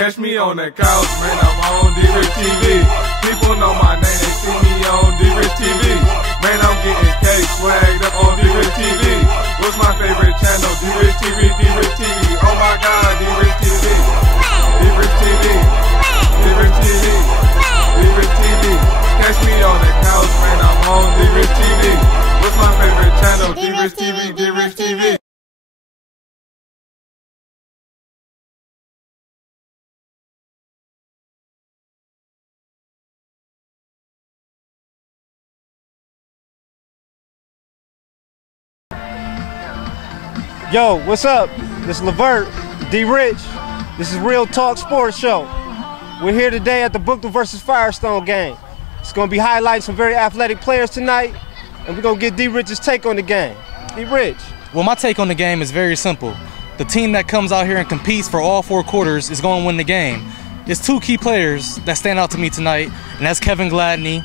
Catch me on the couch, man, I'm on D-Rich TV. People know my name, they see me on D-Rich TV. Man, I'm getting cake swagged up on D-Rich TV. What's my favorite channel? D-Rich TV, D-Rich TV. Oh my God, D-Rich TV. D-Rich TV. D-Rich TV. D-Rich TV. Catch me on the couch, man, I'm on D-Rich TV. What's my favorite channel? D-Rich TV, D-Rich TV. Yo, what's up? This is Lavert, D-Rich. This is Real Talk Sports Show. We're here today at the Buchtel versus Firestone game. It's going to be highlighting some very athletic players tonight, and we're going to get D-Rich's take on the game. D-Rich. Well, my take on the game is very simple. The team that comes out here and competes for all 4 quarters is going to win the game. There's 2 key players that stand out to me tonight, and that's Kevin Gladney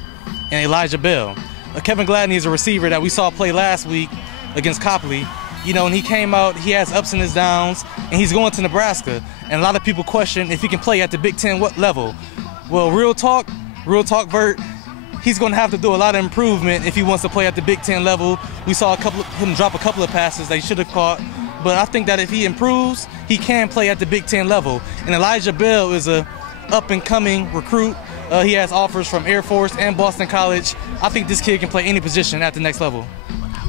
and Elijah Bell. Kevin Gladney is a receiver that we saw play last week against Copley. You know, and he came out, he has ups and his downs, and he's going to Nebraska. And a lot of people question if he can play at the Big Ten level. Well, real talk, Vert, he's going to have to do a lot of improvement if he wants to play at the Big Ten level. We saw him drop a couple of passes that he should have caught. But I think that if he improves, he can play at the Big Ten level. And Elijah Bell is a up-and-coming recruit. He has offers from Air Force and Boston College. I think this kid can play any position at the next level.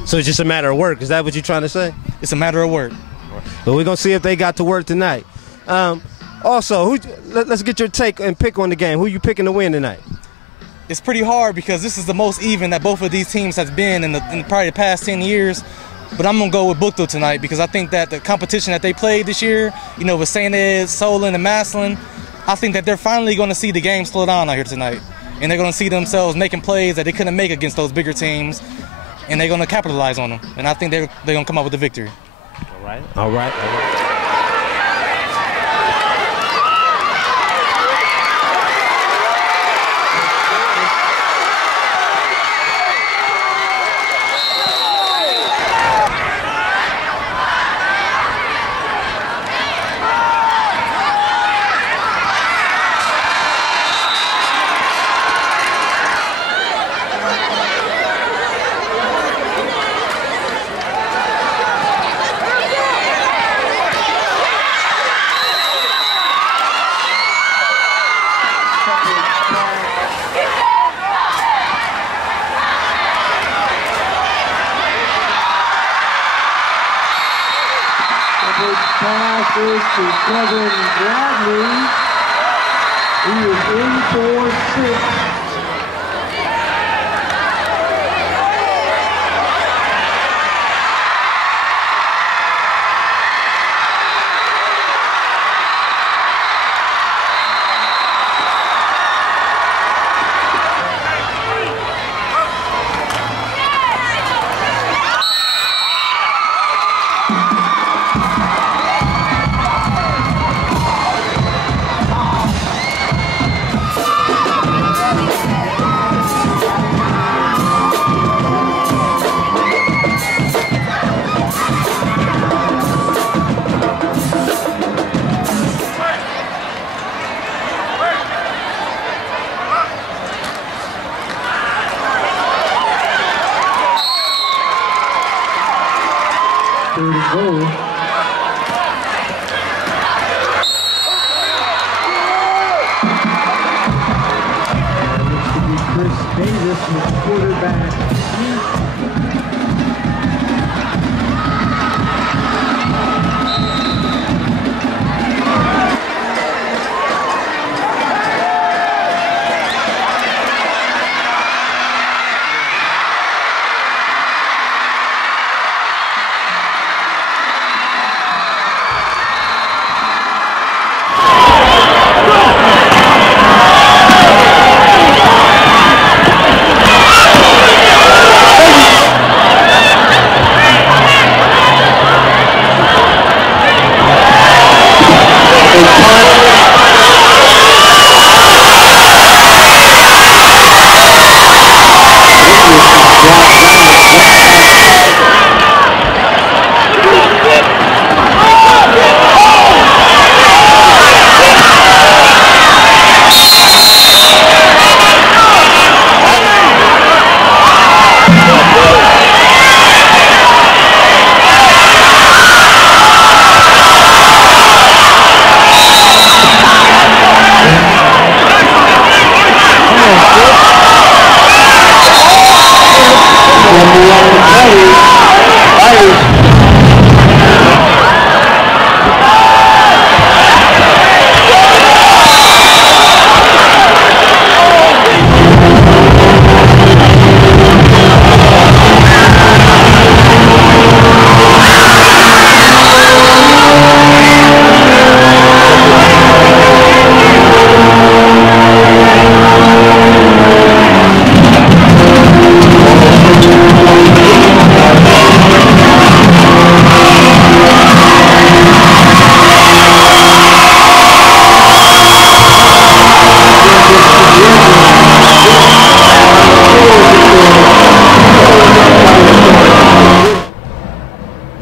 So it's just a matter of work. Is that what you're trying to say? It's a matter of work. But we're going to see if they got to work tonight. Also, let's get your take and pick on the game. Who you picking to win tonight? It's pretty hard because this is the most even that both of these teams has been in probably the past 10 years. But I'm going to go with Buchtel tonight because I think that the competition that they played this year, you know, with St. Ed's, Solon, and Massillon, I think that they're finally going to see the game slow down out here tonight. And they're going to see themselves making plays that they couldn't make against those bigger teams. And they're going to capitalize on them. And I think they're going to come out with a victory. All right. All right. All right. Passes to Kevin Gladney. He is in for 6.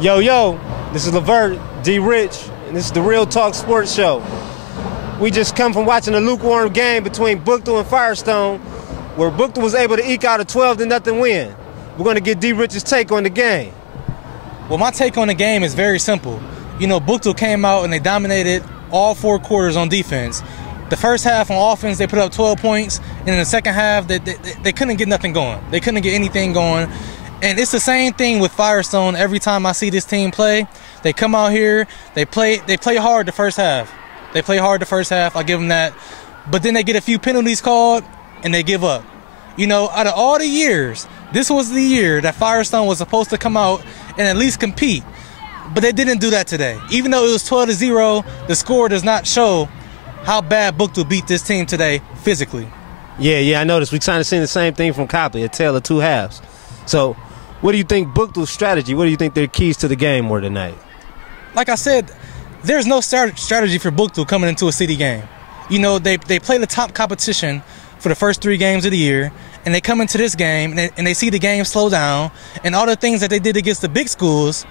Yo, yo, this is Lavert, D. Rich, and this is the Real Talk Sports Show. We just come from watching a lukewarm game between Buchtel and Firestone, where Buchtel was able to eke out a 12-0 win. We're going to get D. Rich's take on the game. Well, my take on the game is very simple. You know, Buchtel came out and they dominated all 4 quarters on defense. The first half on offense, they put up 12 points, and in the second half, they couldn't get nothing going. They couldn't get anything going. And it's the same thing with Firestone. Every time I see this team play, they come out here, they play hard the first half. They play hard the first half, I give them that. But then they get a few penalties called, and they give up. You know, out of all the years, this was the year that Firestone was supposed to come out and at least compete. But they didn't do that today. Even though it was 12-0, the score does not show how bad Buchtel beat this team today physically. Yeah, I noticed. We kind of seen the same thing from Copley, a tale of 2 halves. So, what do you think Buchtel's strategy, what do you think their keys to the game were tonight? Like I said, there's no strategy for Buchtel coming into a city game. You know, they play the top competition for the first 3 games of the year, and they come into this game and they see the game slow down, and all the things that they did against the big schools,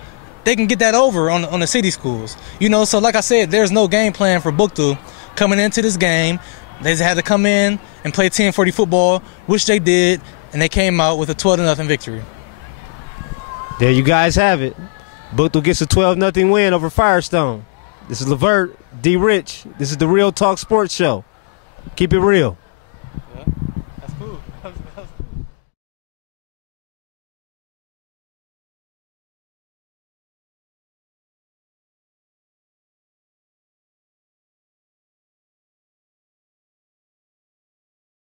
they can get that over on the city schools. You know, so like I said, there's no game plan for Buchtel coming into this game. They just had to come in and play 10-40 football, which they did, and they came out with a 12-0 victory. There you guys have it. Buchtel gets a 12-0 win over Firestone. This is Lavert, D. Rich. This is the Real Talk Sports Show. Keep it real.